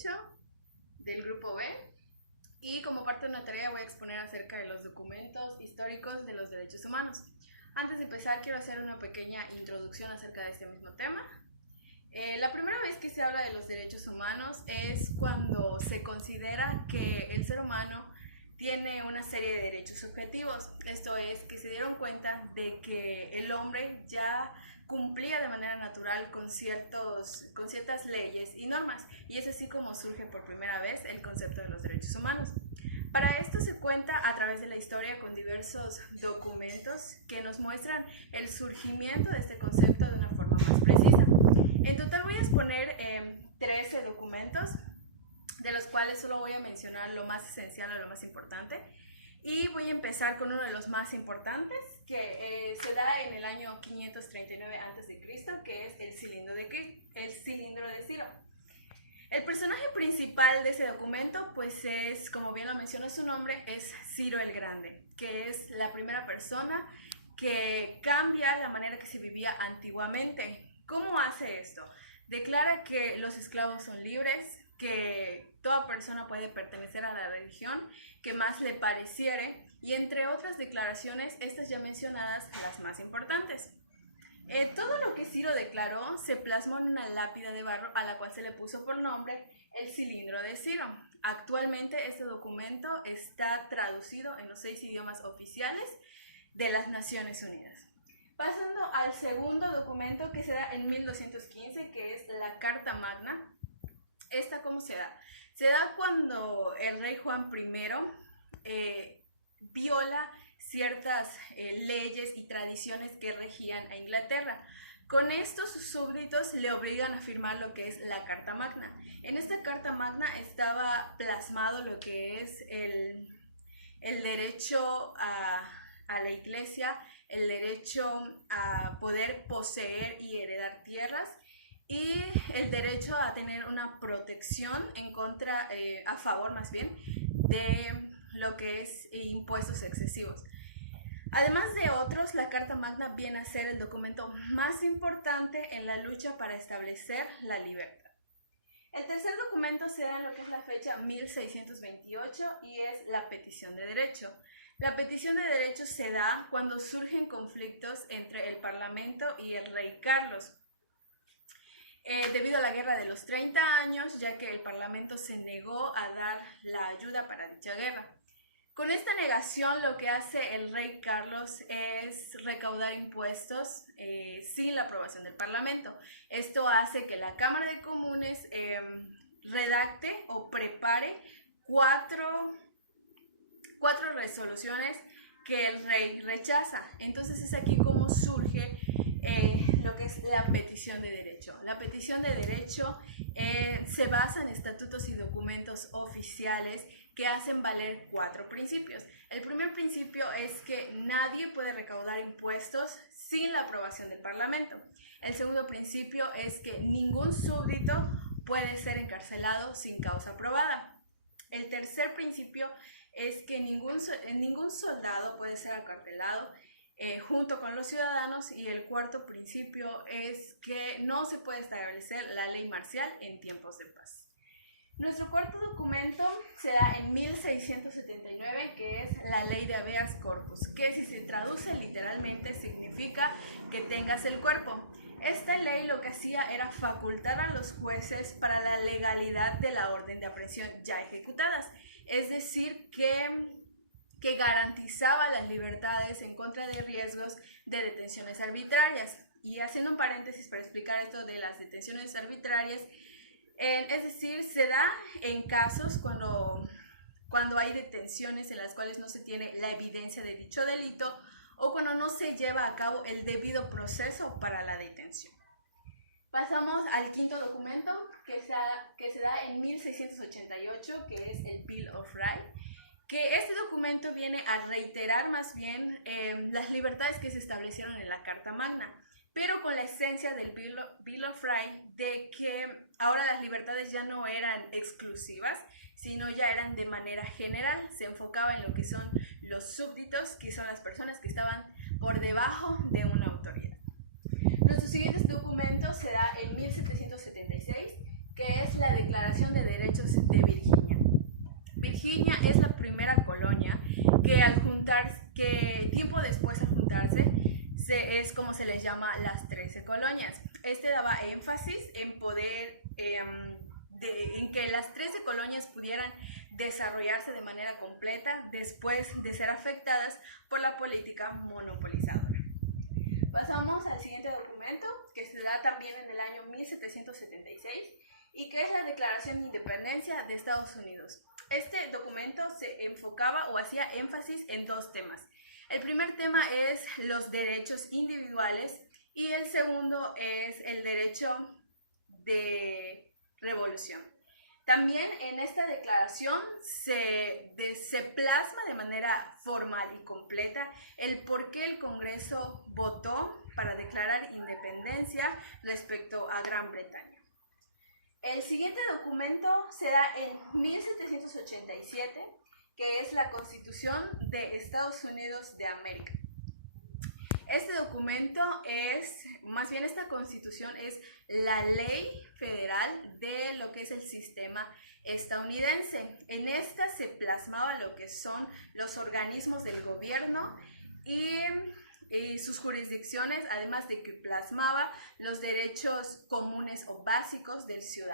Derecho del Grupo B y como parte de una tarea voy a exponer acerca de los documentos históricos de los derechos humanos. Antes de empezar quiero hacer una pequeña introducción acerca de este mismo tema. La primera vez que se habla de los derechos humanos es cuando se considera que el ser humano tiene una serie de derechos subjetivos. Esto es, que se dieron cuenta de que el hombre ya cumplía de manera natural con ciertas leyes y normas, y es así como surge por primera vez el concepto de los derechos humanos. Para esto se cuenta a través de la historia con diversos documentos que nos muestran el surgimiento de este concepto de una forma más precisa. En total voy a exponer 13 documentos, de los cuales solo voy a mencionar lo más esencial o lo más importante. Y voy a empezar con uno de los más importantes, que se da en el año 539 a.C., que es el cilindro de Ciro. El personaje principal de ese documento, pues es, como bien lo menciona su nombre, es Ciro el Grande, que es la primera persona que cambia la manera que se vivía antiguamente. ¿Cómo hace esto? Declara que los esclavos son libres, que toda persona puede pertenecer a la religión que más le pareciere, y entre otras declaraciones, estas ya mencionadas, las más importantes. Todo lo que Ciro declaró se plasmó en una lápida de barro a la cual se le puso por nombre el cilindro de Ciro. Actualmente este documento está traducido en los 6 idiomas oficiales de las Naciones Unidas. Pasando al segundo documento, que se da en 1215, que es la Carta Magna. ¿Esta cómo se da? Se da cuando el rey Juan I viola ciertas leyes y tradiciones que regían a Inglaterra. Con esto sus súbditos le obligan a firmar lo que es la Carta Magna. En esta Carta Magna estaba plasmado lo que es el derecho a la iglesia, el derecho a poder poseer y heredar tierras, y el derecho a tener una protección en contra, a favor más bien, de lo que es impuestos excesivos. Además de otros, la Carta Magna viene a ser el documento más importante en la lucha para establecer la libertad. El tercer documento se da en lo que es la fecha 1628 y es la Petición de Derecho. La Petición de Derecho se da cuando surgen conflictos entre el Parlamento y el rey Carlos, debido a la Guerra de los 30 años, ya que el Parlamento se negó a dar la ayuda para dicha guerra. Con esta negación, lo que hace el rey Carlos es recaudar impuestos sin la aprobación del Parlamento. Esto hace que la Cámara de Comunes redacte o prepare cuatro resoluciones que el rey rechaza. Entonces es aquí como surge lo que es la petición de derecho. La petición de derecho se basa en estatutos y documentos oficiales que hacen valer 4 principios. El primer principio es que nadie puede recaudar impuestos sin la aprobación del Parlamento. El segundo principio es que ningún súbdito puede ser encarcelado sin causa probada. El tercer principio es que ningún soldado puede ser acuartelado junto con los ciudadanos, y el cuarto principio es que no se puede establecer la ley marcial en tiempos de paz. Nuestro cuarto documento se da en 1679, que es la Ley de Habeas Corpus, que si se traduce literalmente significa que tengas el cuerpo. Esta ley lo que hacía era facultar a los jueces para la legalidad de la orden de aprehensión ya ejecutadas, es decir, que garantizaba las libertades en contra de riesgos de detenciones arbitrarias. Y haciendo un paréntesis para explicar esto de las detenciones arbitrarias, es decir, se da en casos cuando hay detenciones en las cuales no se tiene la evidencia de dicho delito o cuando no se lleva a cabo el debido proceso para la detención. Pasamos al quinto documento, que se da en 1688, que es el Bill of Rights, que este documento viene a reiterar más bien las libertades que se establecieron en la Carta Magna, pero con la esencia del Bill of Rights de que ahora las libertades ya no eran exclusivas, sino ya eran de manera general. Se enfocaba en lo que son los súbditos, que son las personas que estaban por debajo de una autoridad. Nuestros siguientes documentos se da en 1776, que es la Declaración de Derechos desarrollarse de manera completa después de ser afectadas por la política monopolizadora. Pasamos al siguiente documento, que se da también en el año 1776 y que es la Declaración de Independencia de Estados Unidos. Este documento se enfocaba o hacía énfasis en dos temas. El primer tema es los derechos individuales y el segundo es el derecho de revolución. También en esta declaración se plasma de manera formal y completa el por qué el Congreso votó para declarar independencia respecto a Gran Bretaña. El siguiente documento se da en 1787, que es la Constitución de Estados Unidos de América. Este documento esta constitución es la ley federal de lo que es el sistema estadounidense. En esta se plasmaba lo que son los organismos del gobierno y sus jurisdicciones, además de que plasmaba los derechos comunes o básicos del ciudadano.